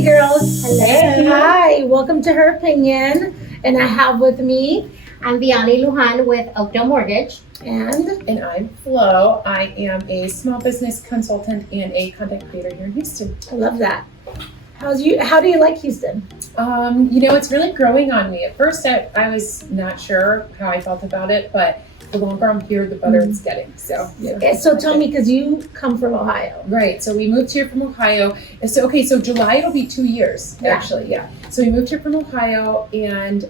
Hey girls. Hello. Hi, welcome to Her Opinion. And I have with me I'm Vianey Lujan with Oakdale Mortgage. and I'm Flo. I am a small business consultant and a content creator here in Houston. I love that. How do you like Houston? It's really growing on me. At first, I was not sure how I felt about it, but the longer I'm here, the better it's getting. So Tell me, because you come from Ohio. Right. So we moved here from Ohio. And so July it'll be 2 years actually. Yeah. So we moved here from Ohio, and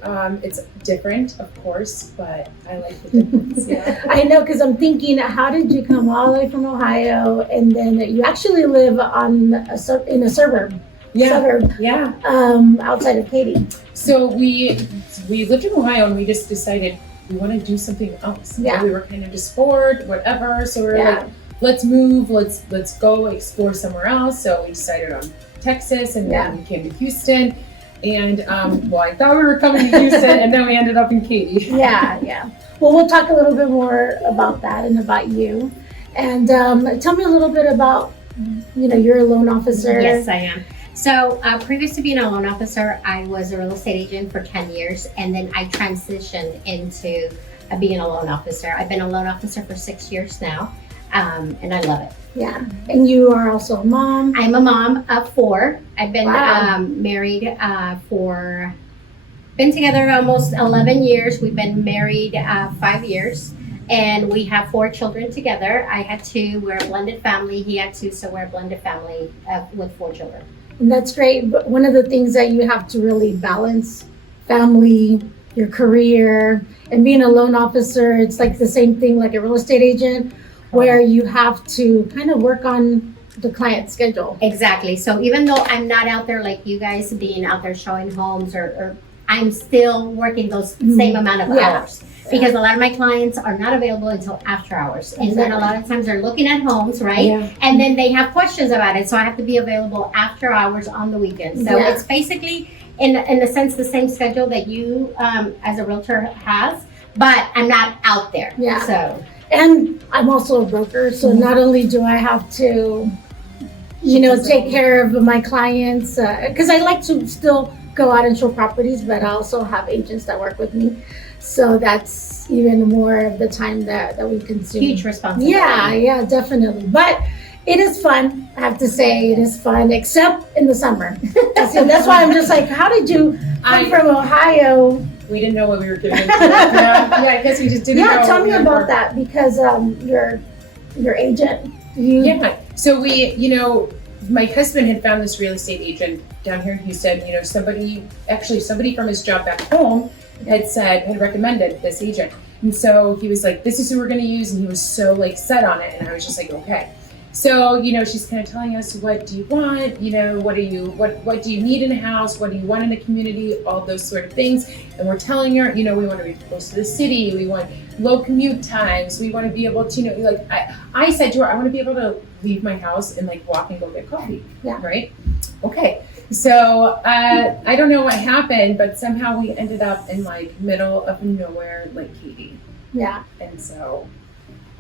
it's different, of course, but I like the difference. Yeah. I know, because I'm thinking, how did you come all the way from Ohio, and then you actually live in a suburb? Suburb, Yeah. outside of Katy. So we lived in Ohio, and we just decided we want to do something else. Yeah. We were kind of just bored, whatever. So we were Yeah. like, let's move, let's go explore somewhere else. So we decided on Texas, and then we came to Houston. And I thought we were coming to Houston, and then we ended up in Katy. Yeah. Well, we'll talk a little bit more about that and about you. And tell me a little bit about, you're a loan officer. Yes, I am. So previous to being a loan officer, I was a real estate agent for 10 years, and then I transitioned into being a loan officer. I've been a loan officer for 6 years now, and I love it. Yeah. And you are also a mom. I'm a mom of 4. I've been Wow. been together almost 11 years. We've been married 5 years, and we have 4 children together. I had 2. We're a blended family. He had 2, so we're a blended family with 4 children. And that's great. But one of the things that you have to really balance, family, your career, and being a loan officer, it's like the same thing like a real estate agent, where you have to kind of work on the client schedule. Exactly. So even though I'm not out there like you guys being out there showing homes, or I'm still working those same amount of hours, because a lot of my clients are not available until after hours. And then a lot of times they're looking at homes, right? Yeah. And then they have questions about it. So I have to be available after hours on the weekends. So it's basically, in a sense, the same schedule that you as a realtor has, but I'm not out there. Yeah. So. And I'm also a broker. So not only do I have to, take care of my clients, because I like to still go out and show properties, but I also have agents that work with me. So that's even more of the time that we consume. Huge responsibility. Yeah, definitely. But it is fun. I have to say, it is fun, except in the summer. So that's why I'm just like, how did you come from Ohio? We didn't know what we were getting into. I guess we just didn't know. Yeah, tell me about that, because your agent. So my husband had found this real estate agent down here in Houston. Somebody from his job back home had recommended this agent. And so he was like, this is who we're going to use. And he was so set on it. And I was just like, okay. So, she's kind of telling us, what do you want? What do you need in a house? What do you want in a community? All those sort of things. And we're telling her, we want to be close to the city. We want low commute times. We want to be able to, I said to her, I want to be able to leave my house and walk and go get coffee. Yeah. Right. Okay. So, I don't know what happened, but somehow we ended up in middle of nowhere, Katy. Yeah. And so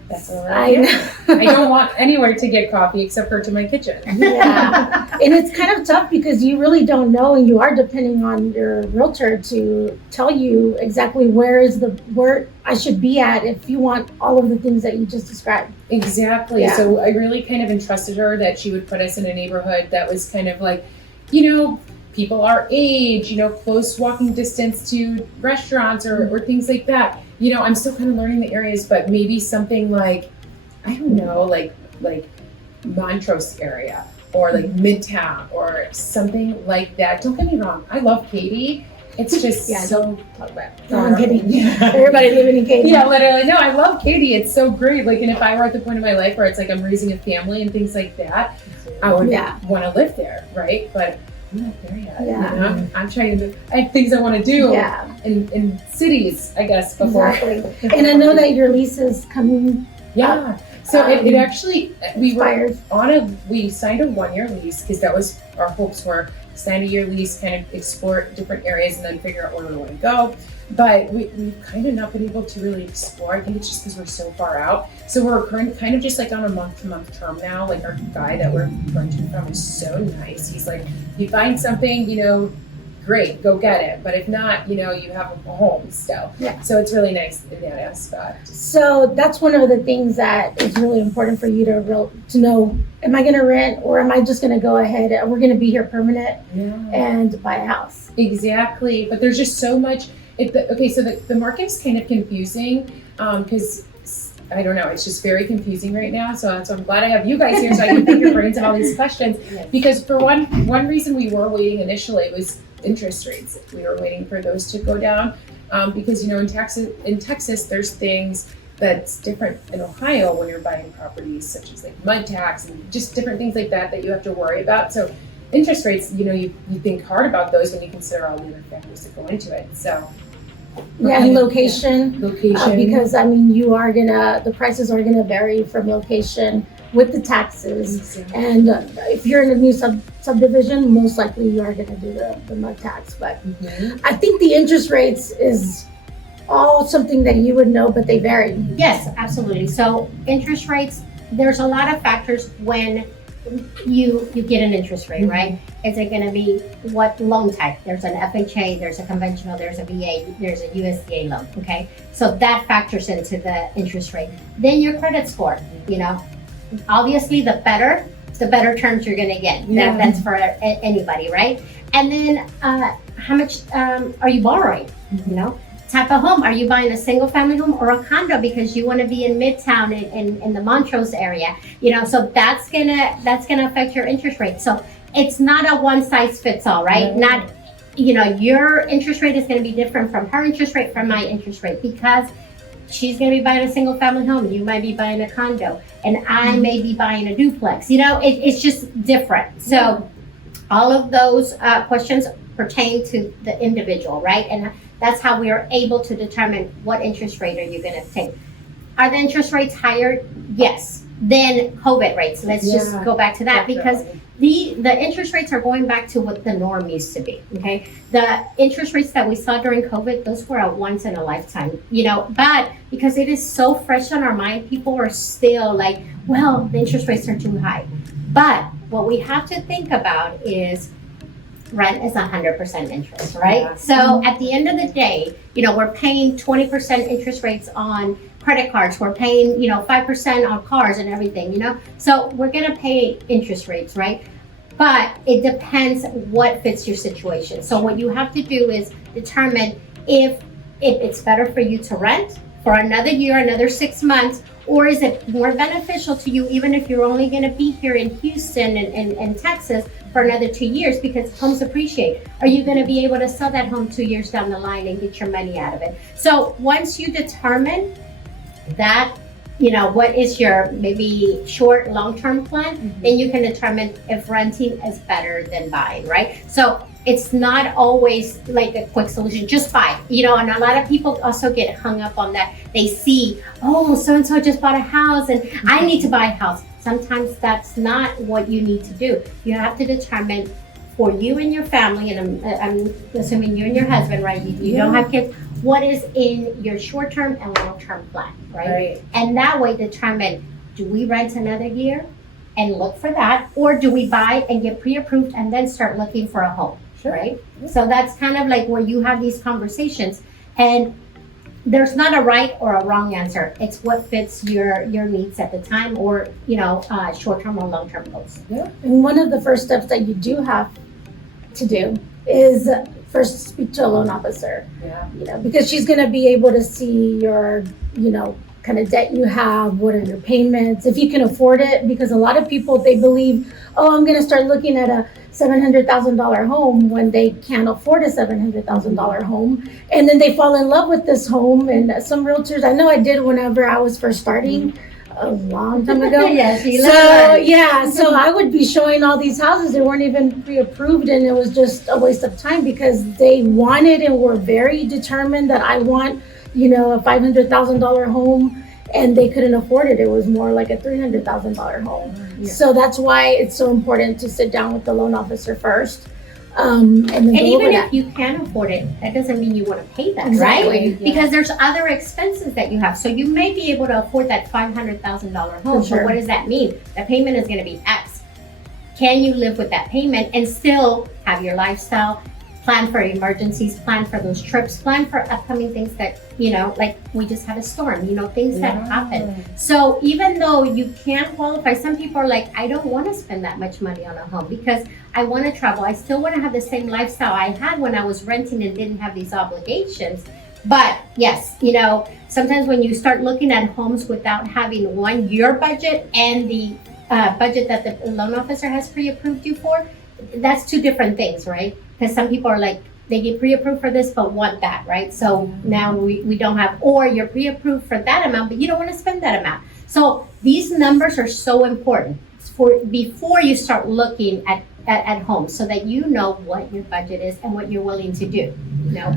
that's all right. I don't want anywhere to get coffee except for to my kitchen. Yeah. And it's kind of tough because you really don't know, and you are depending on your realtor to tell you exactly where I should be at if you want all of the things that you just described. Exactly. Yeah. So I really kind of entrusted her that she would put us in a neighborhood that was kind of people our age, close walking distance to restaurants or things like that. I'm still kind of learning the areas, but maybe something like Montrose area or Midtown or something like that. Don't get me wrong, I love Katy. It's just don't talk about it. No, I'm kidding. Everybody living in Katy. Yeah, literally. No, I love Katy. It's so great. And if I were at the point of my life where it's I'm raising a family and things like that, I would want to live there, right? But I'm not there yet. Yeah. I'm trying to. I have things I want to do. In cities, I guess. Before. Exactly. And I know that your lease is coming. Yeah. So it actually we signed a 1-year lease because that was our hopes were sign a year lease, kind of explore different areas and then figure out where we want to go. But we've kind of not been able to really explore. I think it's just because we're so far out. So we're kind of just like on a month-to-month term now. Like our guy that we're renting from is so nice. He's like, if you find something, great, go get it. But if not, you have a home still. Yeah. So it's really nice in that aspect. So that's one of the things that is really important for you to know, am I going to rent or am I just going to go ahead and we're going to be here permanent and buy a house? Exactly. But there's just so much. So the market's kind of confusing because I don't know, it's just very confusing right now. So I'm glad I have you guys here so I can pick your brains on all these questions. Yes. Because for one reason we were waiting initially was interest rates. We were waiting for those to go down because in Texas there's things that's different in Ohio when you're buying properties such as like mud tax and just different things like that you have to worry about. So interest rates, you think hard about those when you consider all the other factors that go into it. So And location. Because the prices are gonna vary from location with the taxes. Exactly. And if you're in a new subdivision, most likely you are gonna do the mud tax. But I think the interest rates is all something that you would know, but they vary. Yes, absolutely. So interest rates, there's a lot of factors when you get an interest rate, right? Is it going to be what loan type? There's an FHA, there's a conventional, there's a VA, there's a USDA loan, okay? So that factors into the interest rate. Then your credit score, obviously the better terms you're going to get. Yeah. That's for anybody, right? And then how much are you borrowing, Type of home. Are you buying a single family home or a condo because you want to be in Midtown in the Montrose area? So that's gonna affect your interest rate. So it's not a one size fits all, right? No. Not, your interest rate is going to be different from her interest rate from my interest rate because she's going to be buying a single family home. You might be buying a condo, and I may be buying a duplex. It's just different. So all of those questions pertain to the individual, right? And that's how we are able to determine what interest rate are you going to take. Are the interest rates higher? Yes. Then COVID rates. Let's just go back to that because the interest rates are going back to what the norm used to be. Okay. The interest rates that we saw during COVID, those were a once in a lifetime, but because it is so fresh on our mind, people are still like, well, the interest rates are too high. But what we have to think about is rent is 100% interest, right? Yeah. So at the end of the day, we're paying 20% interest rates on credit cards. We're paying, 5% on cars and everything, So we're going to pay interest rates, right? But it depends what fits your situation. So what you have to do is determine if it's better for you to rent for another year, another 6 months, or is it more beneficial to you even if you're only going to be here in Houston and Texas for another 2 years because homes appreciate? Are you going to be able to sell that home 2 years down the line and get your money out of it? So once you determine that, what is your maybe short, long-term plan, then you can determine if renting is better than buying, right? So it's not always like a quick solution, just buy, and a lot of people also get hung up on that. They see, oh, so-and-so just bought a house and I need to buy a house. Sometimes that's not what you need to do. You have to determine for you and your family, and I'm assuming you and your husband, right? You don't have kids. What is in your short-term and long-term plan, right? And that way determine, do we rent another year and look for that? Or do we buy and get pre-approved and then start looking for a home, right? So that's kind of like where you have these conversations. And there's not a right or a wrong answer. It's what fits your needs at the time or, short-term or long-term goals. Yeah. And one of the first steps that you do have to do is first speak to a loan officer. Yeah. Because she's going to be able to see your, kind of debt you have, what are your payments, if you can afford it, because a lot of people, they believe, oh, I'm going to start looking at a $700,000 home when they can't afford a $700,000 home. And then they fall in love with this home. And some realtors, I know I did whenever I was first starting a long time ago. So I would be showing all these houses. They weren't even pre-approved and it was just a waste of time because they wanted and were very determined that I want, a $500,000 home, and they couldn't afford it. It was more like a $300,000 home. Yeah. So that's why it's so important to sit down with the loan officer first. And then And go even over if that. you can afford it, that doesn't mean you want to pay that, Exactly. right? Because there's other expenses that you have. So you may be able to afford that $500,000 home. For sure. But what does that mean? The payment is going to be X. Can you live with that payment and still have your lifestyle, plan for emergencies, plan for those trips, plan for upcoming things that, like we just had a storm, things that happen. So even though you can qualify, some people are like, I don't want to spend that much money on a home because I want to travel. I still want to have the same lifestyle I had when I was renting and didn't have these obligations. But yes, sometimes when you start looking at homes without having your budget and the budget that the loan officer has pre-approved you for, that's two different things, right? Because some people are like, they get pre-approved for this but want that, right? So now we don't have, or you're pre-approved for that amount but you don't want to spend that amount. So these numbers are so important before you start looking at homes, so that you know what your budget is and what you're willing to do,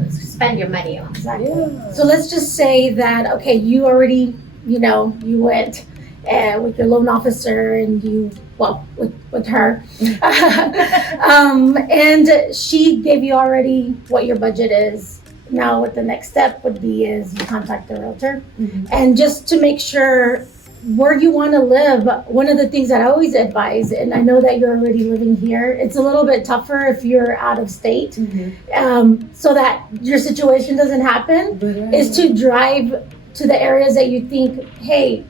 spend your money on. Exactly. So let's just say that, okay, you already, you went with your loan officer and with her. And she gave you already what your budget is. Now what the next step would be is you contact the realtor. And just to make sure where you want to live, one of the things that I always advise, and I know that you're already living here, it's a little bit tougher if you're out of state, so that your situation doesn't happen, is to drive to the areas that you think, hey,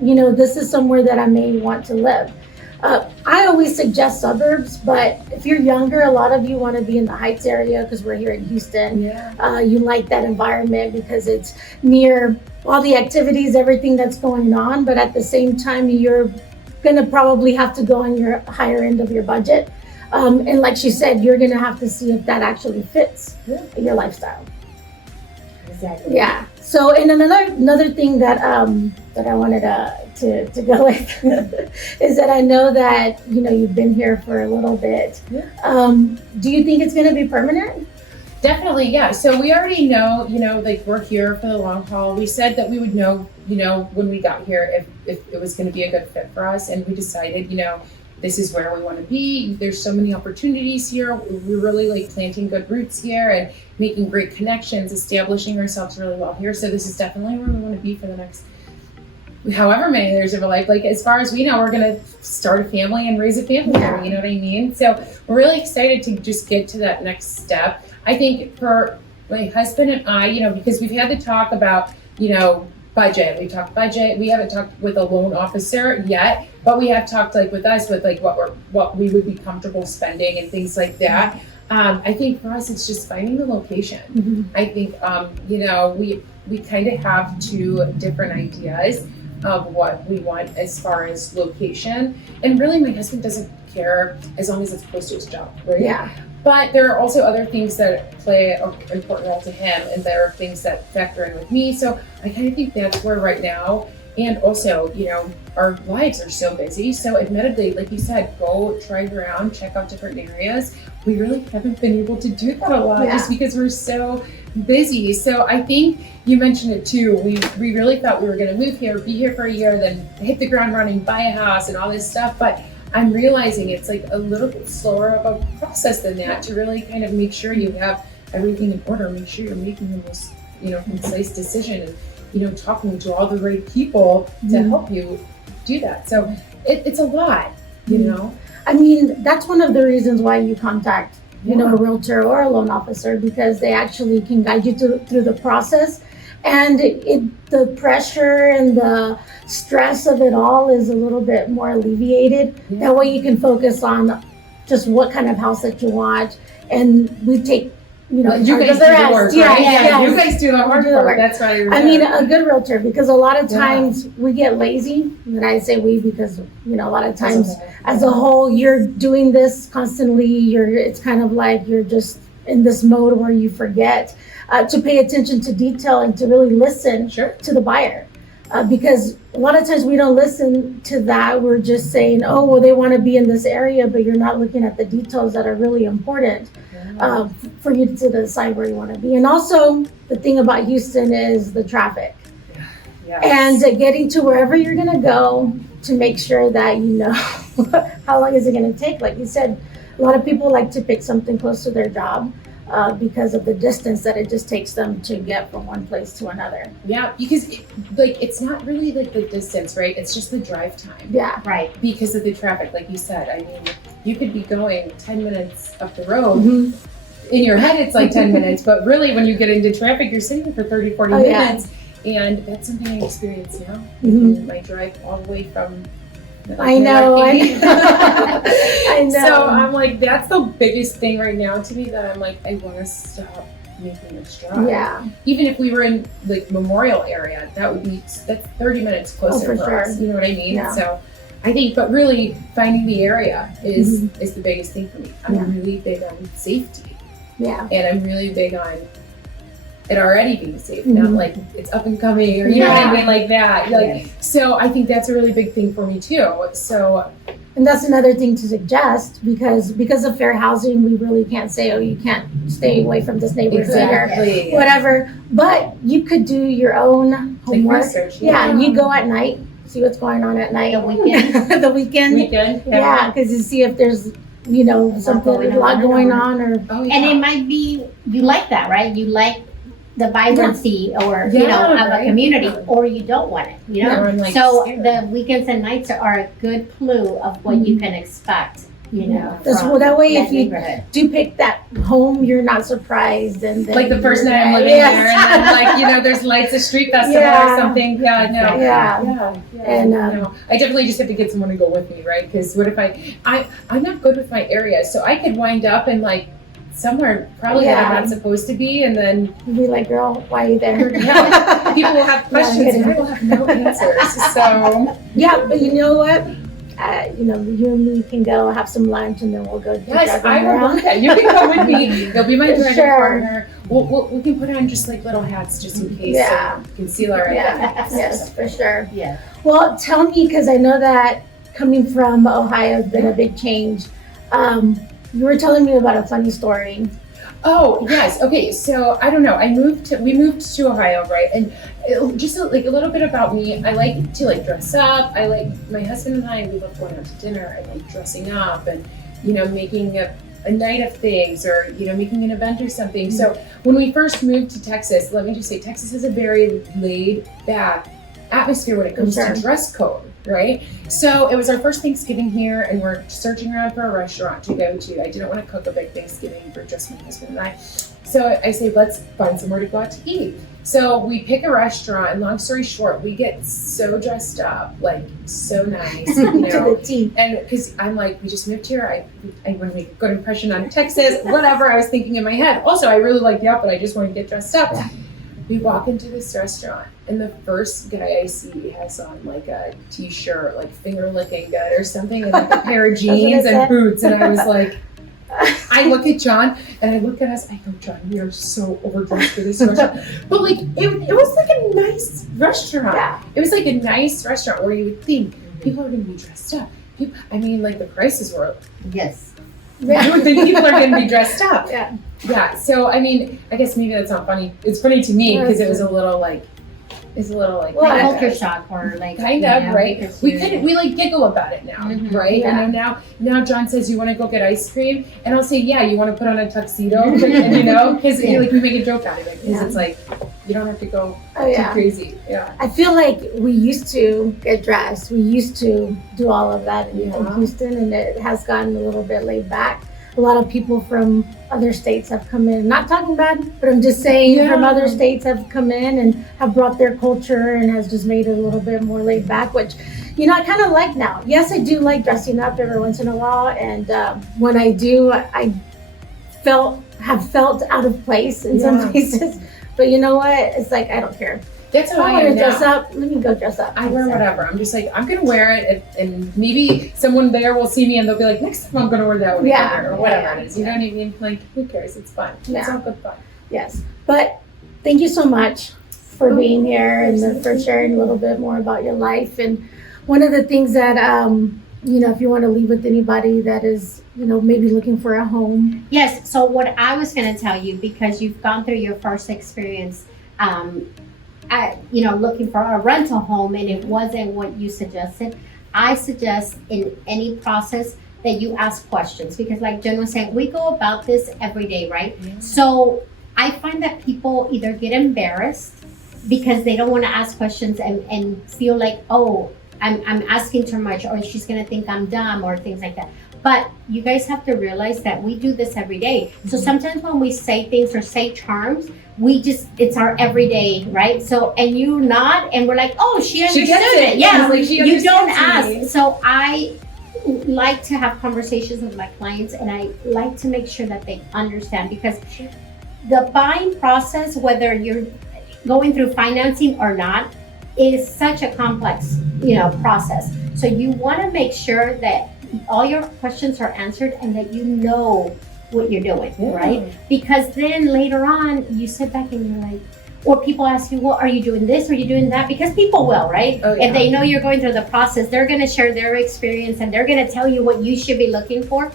this is somewhere that I may want to live. I always suggest suburbs, but if you're younger, a lot of you want to be in the Heights area because we're here in Houston. You like that environment because it's near all the activities, everything that's going on, but at the same time, you're going to probably have to go on your higher end of your budget. And like she said, you're going to have to see if that actually fits your lifestyle. Exactly. Yeah. So, and another thing that I wanted to go with is that I know that you've been here for a little bit. Do you think it's going to be permanent? Definitely, yeah. So we already know, like we're here for the long haul. We said that we would know, when we got here if it was going to be a good fit for us, and we decided, this is where we want to be. There's so many opportunities here. We're really like planting good roots here and making great connections, establishing ourselves really well here. So this is definitely where we want to be for the next however many years of our life. Like as far as we know, we're going to start a family and raise a family here, you know what I mean? So we're really excited to just get to that next step. I think for my husband and I, because we've had to talk about, budget. We talked budget. We haven't talked with a loan officer yet, but we have talked like with us with like what we would be comfortable spending and things like that. I think for us, it's just finding the location. I think, we kind of have two different ideas of what we want as far as location. And really my husband doesn't care as long as it's close to his job, right? Yeah. But there are also other things that play an important role to him, and there are things that factor in with me. So I kind of think that's where right now, and also, our lives are so busy. So admittedly, like you said, go drive around, check out different areas. We really haven't been able to do that a lot just because we're so busy. So I think you mentioned it too. We really thought we were going to move here, be here for a year, then hit the ground running, buy a house and all this stuff. But I'm realizing it's like a little bit slower of a process than that to really kind of make sure you have everything in order, make sure you're making the most, concise decision and, talking to all the right people to help you do that. So it's a lot, I mean, that's one of the reasons why you contact, a realtor or a loan officer, because they actually can guide you through the process. And the pressure and the stress of it all is a little bit more alleviated. That way you can focus on just what kind of house that you want. And we take, you guys do the work, right? Yeah. You guys do the hard work. That's why you're I mean, a good realtor, because a lot of times we get lazy. And I say we because, a lot of times as a whole, you're doing this constantly. It's kind of like you're just in this mode where you forget to pay attention to detail and to really listen to the buyer. Because a lot of times we don't listen to that. We're just saying, oh, well, they want to be in this area, but you're not looking at the details that are really important for you to decide where you want to be. And also, the thing about Houston is the traffic. And getting to wherever you're going to go to make sure that you know how long is it going to take. Like you said, A lot of people like to pick something close to their job because of the distance that it just takes them to get from one place to another. Yeah, because it's not really like the distance, right? It's just the drive time. Yeah. Right. Because of the traffic, like you said. I mean, you could be going 10 minutes up the road. In your head, it's like 10 minutes, but really when you get into traffic, you're sitting there for 30, 40 minutes. And that's something I experience now. My drive all the way from I know. So I'm like, that's the biggest thing right now to me that I'm like, I want to stop making this drive. Yeah. Even if we were in like Memorial area, that's 30 minutes closer for us. You know what I mean? Yeah. So I think, but really finding the area is the biggest thing for me. I'm really big on safety. Yeah. And I'm really big on it already being safe, not like it's up and coming or you know what I mean, like that. Like so I think that's a really big thing for me too. So and that's another thing to suggest because of fair housing, we really can't say, oh, you can't stay away from this neighborhood or whatever. But you could do your own homework. Like research, you go at night, see what's going on at night. The weekend. The weekend. Yeah, because you see if there's something, a lot going on or and it might be you like that, right? You like the vibrancy or of a community, or you don't want it, so the weekends and nights are a good clue of what you can expect, that way if you do pick that home, you're not surprised and then like the first night I'm living there and then there's lights of street festival or something. And I definitely just have to get someone to go with me, right? Because what if I'm not good with my area, so I could wind up in like somewhere probably that I'm not supposed to be, and then you'll be like, girl, why are you there? People will have questions and I will have no answers. So but you know what? You and me can go have some lunch and then we'll go. Yes, I will love that. You can come with me. You'll be my driving partner. We can put on just like little hats just in case. So conceal our identities. Yes, for sure. Yeah. Well, tell me, because I know that coming from Ohio has been a big change. You were telling me about a funny story. Oh, yes. Okay. So I don't know. We moved to Ohio, right? And just like a little bit about me, I like to dress up. I like, my husband and I, we love going out to dinner. I like dressing up and, making a night of things or, making an event or something. So when we first moved to Texas, let me just say, Texas is a very laid back atmosphere when it comes to dress code. Right? So it was our first Thanksgiving here and we're searching around for a restaurant to go to. I didn't want to cook a big Thanksgiving for just my husband and I. So I say, let's find somewhere to go out to eat. So we pick a restaurant and long story short, we get so dressed up, like so nice, To the T. And because I'm like, we just moved here. I want to make a good impression on Texas, whatever I was thinking in my head. Also, I really like the outfit. I just want to get dressed up. We walk into this restaurant and the first guy I see has on like a t-shirt, like finger licking good or something, and like a pair of jeans and boots. And I was like, I look at John and I look at us, I go, John, we are so overdressed for this restaurant. But like, it was like a nice restaurant. Yeah. It was like a nice restaurant where you would think people are going to be dressed up. The prices were. Yes. You would think people are going to be dressed up. Yeah. So, I guess maybe that's not funny. It's funny to me because it was a little like culture shock or like kind of right. We giggle about it now, right? Yeah. And now John says, you want to go get ice cream, and I'll say, yeah. You want to put on a tuxedo, and because we make a joke out of it because it's like you don't have to go too crazy. Yeah. I feel like we used to get dressed. We used to do all of that in Houston, and it has gotten a little bit laid back. A lot of people from other states have come in, not talking bad, but I'm just saying from other states have come in and have brought their culture and has just made it a little bit more laid back, which, I kind of like now. Yes, I do like dressing up every once in a while. And when I do, I have felt out of place in some places. But you know what? It's like, I don't care. That's how I want to dress up. Let me go dress up. I wear whatever. I'm just like, I'm going to wear it, and maybe someone there will see me and they'll be like, next time I'm going to wear that one or whatever it is. You know what I mean? Like, who cares? It's fun. It's all good fun. Yes. But thank you so much for being here and for sharing a little bit more about your life. And one of the things that, if you want to leave with anybody that is, maybe looking for a home. Yes. So what I was going to tell you, because you've gone through your first experience, looking for a rental home and it wasn't what you suggested, I suggest in any process, that you ask questions, because like Jen was saying, we go about this every day, right? So I find that people either get embarrassed because they don't want to ask questions and feel like, oh, I'm asking too much, or she's gonna think I'm dumb, or things like that. But you guys have to realize that we do this every day. So sometimes when we say things or say terms, it's our everyday, right? So, and you nod and we're like, oh, she understood it. Yeah, like, she you don't understands me. ask. So I like to have conversations with my clients, and I like to make sure that they understand, because the buying process, whether you're going through financing or not, is such a complex, process. So you want to make sure that all your questions are answered and that you know what you're doing, right? Because then later on, you sit back and you're like, or people ask you, well, are you doing this? Are you doing that? Because people will, right? Oh, yeah. If they know you're going through the process, they're going to share their experience and they're going to tell you what you should be looking for.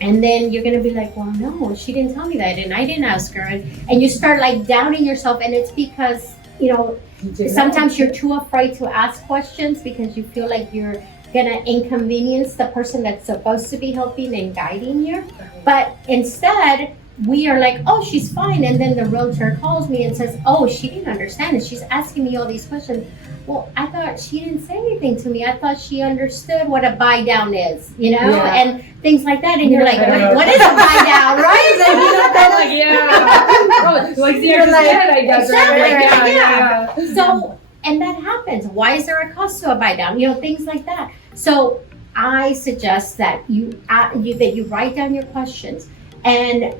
And then you're going to be like, well, no, she didn't tell me that, and I didn't ask her. And you start like doubting yourself, and it's because, sometimes you're too afraid to ask questions because you feel like you're gonna inconvenience the person that's supposed to be helping and guiding you. But instead, we are like, oh, she's fine. And then the realtor calls me and says, oh, she didn't understand it. She's asking me all these questions. Well, I thought she didn't say anything to me. I thought she understood what a buy down is, and things like that. And you're like, what is a buy down, right? I guess. Yeah. So, and that happens. Why is there a cost to a buy down? Things like that. So I suggest that you write down your questions, and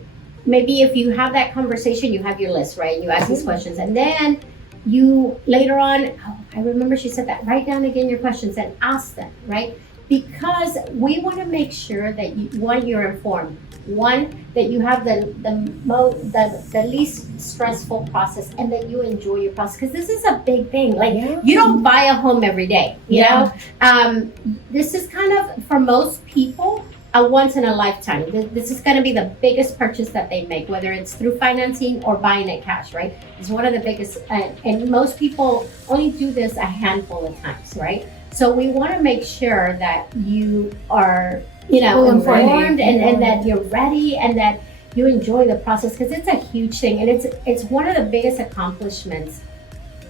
maybe if you have that conversation, you have your list, right? You ask these questions, and then you later on, oh, I remember she said that, write down again your questions and ask them, right? Because we want to make sure that you're informed. One, that you have the least stressful process, and that you enjoy your process, because this is a big thing. You don't buy a home every day, you know? This is kind of, for most people, a once in a lifetime. This is going to be the biggest purchase that they make, whether it's through financing or buying it cash, right? It's one of the biggest, and most people only do this a handful of times, right? So we want to make sure that you are, informed and that you're ready and that you enjoy the process, because it's a huge thing, and it's one of the biggest accomplishments,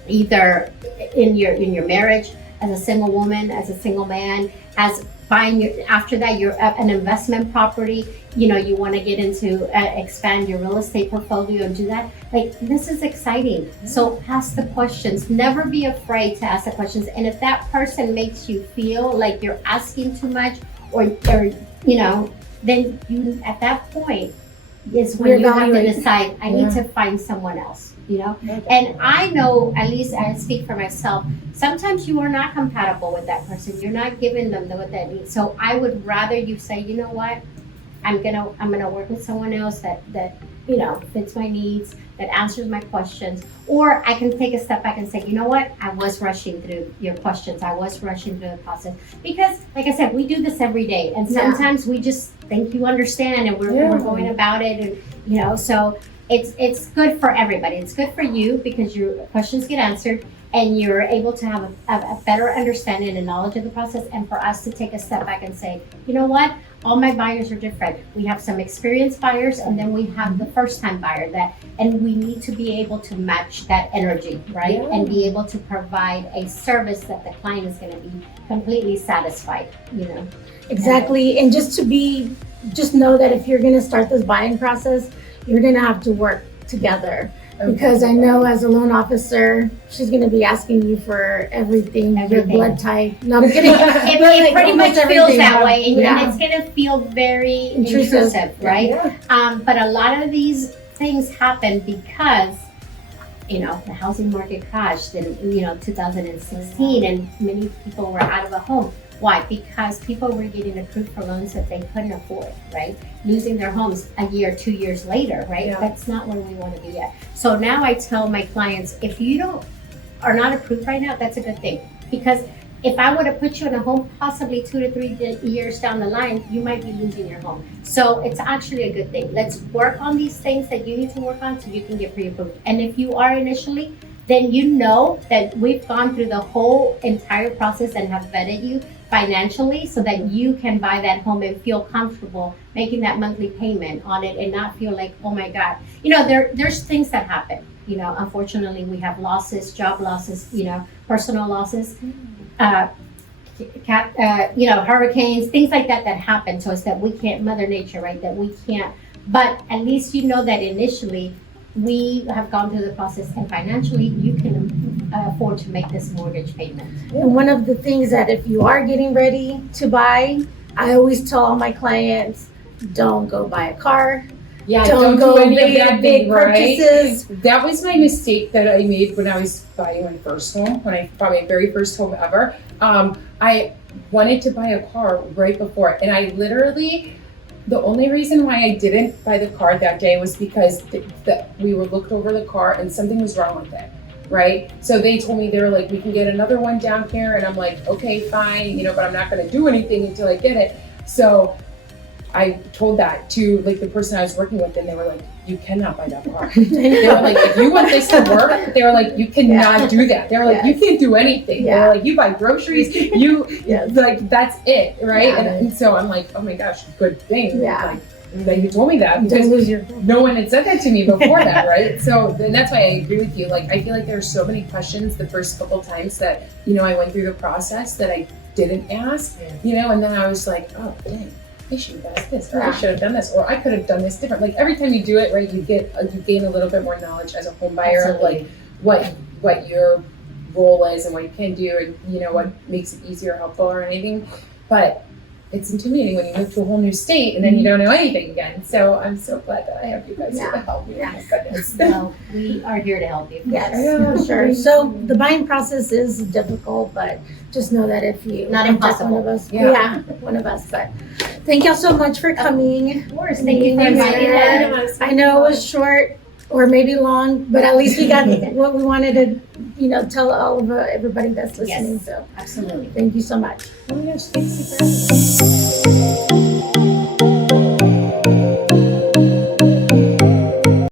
either in your marriage, as a single woman, as a single man, as buying after that you're an investment property, you want to get into expand your real estate portfolio and do that. This is exciting. So ask the questions. Never be afraid to ask the questions. And if that person makes you feel like you're asking too much, or then you, at that point, is when you have to decide, I need to find someone else, And I know, at least I speak for myself, sometimes you are not compatible with that person. You're not giving them what they need. So I would rather you say, you know what, I'm gonna work with someone else that fits my needs, that answers my questions. Or I can take a step back and say, you know what, I was rushing through your questions. I was rushing through the process. Because, like I said, we do this every day. And sometimes we just think you understand, and we're going about it. And, so it's good for everybody. It's good for you because your questions get answered, and you're able to have a better understanding and knowledge of the process. And for us to take a step back and say, you know what, all my buyers are different. We have some experienced buyers, and then we have the first-time buyer and we need to be able to match that energy, right? Yeah. And be able to provide a service that the client is going to be completely satisfied, Exactly. And just know that if you're going to start this buying process, you're going to have to work together. Okay. Because I know, as a loan officer, she's going to be asking you for everything. Your blood type. No, I'm kidding. It pretty much feels that way, and it's going to feel very intrusive, right? Yeah. But a lot of these things happen because, the housing market crashed in, 2016, and many people were out of a home. Why? Because people were getting approved for loans that they couldn't afford, right? Losing their homes a year, 2 years later, right? Yeah. That's not where we want to be at. So now I tell my clients, if you are not approved right now, that's a good thing. Because if I would have put you in a home possibly 2 to 3 years down the line, you might be losing your home. So it's actually a good thing. Let's work on these things that you need to work on so you can get pre-approved. And if you are initially, then you know that we've gone through the whole entire process and have vetted you financially so that you can buy that home and feel comfortable making that monthly payment on it and not feel like, oh my God. There's things that happen. Unfortunately, we have losses, job losses, personal losses, hurricanes, things like that happen to us that we can't, Mother Nature, right, that we can't. But at least you know that initially we have gone through the process and financially you can afford to make this mortgage payment. And one of the things that if you are getting ready to buy, I always tell all my clients, don't go buy a car. Yeah, Don't do go any of that big right? purchases. That was my mistake that I made when I was buying my first home, when I bought my very first home ever. I wanted to buy a car right before, and I literally, the only reason why I didn't buy the car that day was because we were looked over the car and something was wrong with it, right? So they told me, they were like, we can get another one down here, and I'm like, okay, fine, but I'm not gonna do anything until I get it. So I told that to the person I was working with, and they were like, you cannot buy that car. They were like, if you want this to work, they were like, you cannot do that. They were like, you can't do anything. They were like, you buy groceries, that's it, right? Yeah. And so I'm like, oh my gosh, good thing. Yeah. That you told me that, because no one had said that to me before that, right? So then that's why I agree with you. I feel like there are so many questions the first couple times that, I went through the process that I didn't ask, and then I was like, oh, dang. I should have asked this, or I should have done this, or I could have done this different. Every time you do it, right, you gain a little bit more knowledge as a home buyer of what your role is and what you can do, and what makes it easier or helpful or anything. But it's intimidating when you move to a whole new state and then you don't know anything again. So I'm so glad that I have you guys here to help me. Yes. Oh my goodness. Well, we are here to help you. Yes, for sure. So the buying process is difficult, but just know that if you Not contact impossible. one of us, Yeah. one of us. But thank y'all so much for coming. Of course. Thank you for inviting us. I know it was short or maybe long, but at least we got what we wanted to, tell all of everybody that's listening. Yes. So Absolutely. thank you so much. Oh my gosh, thanks for having me.